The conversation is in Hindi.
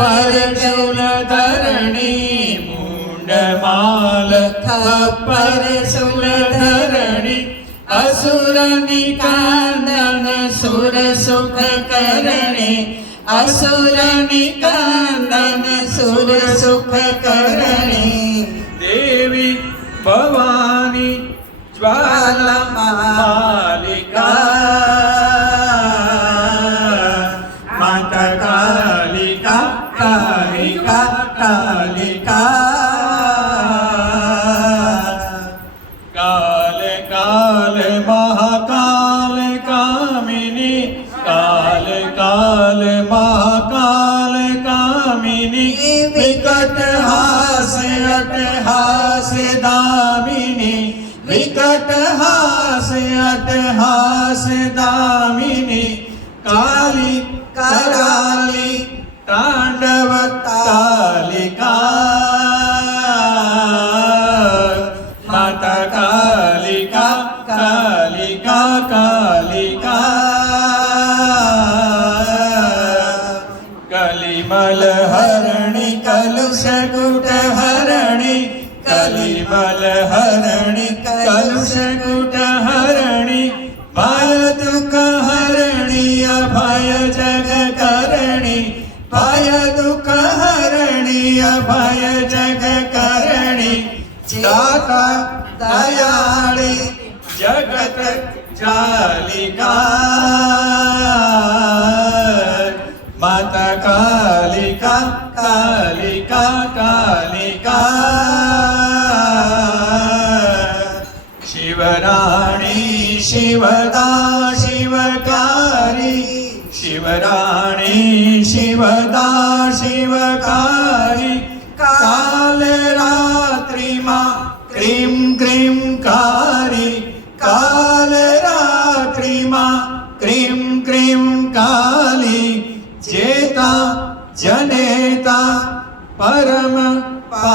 परशूलधरणी मुंडमाल परशूलधरणी असुर निकांदन सुर सुख करणे असुर निकांदन सुर सुख करणे देवी भवानी ज्वाला मालिका माता कालिका कालिका कालिका काल काल महाकाल कामिनी काल काल महाकाल कामिनी विकट हास्य अट्टहास दामिनी विकट हास्य अट्टहास दामिनी काली कराली तांडव कालिका माता कालिका कालिका कालिका कलिमल हरणी कलुष कुट हरणी कलिमल हरणी कलुष कुट हरणी भय दुख हरणी अभय जग करणी भय दुख हरणी अभय जग करणी दाता दयाळी जगत जालिका माता कालिका कालिका कालिका शिवराणी शिवदा शिवकारी शिवराणी शिवदा शिवकारी काल रात्रि मा क्रीं क्रीं कारी काल रात्रि मा क्रीं क्रीं काली जेता जनेता परम पा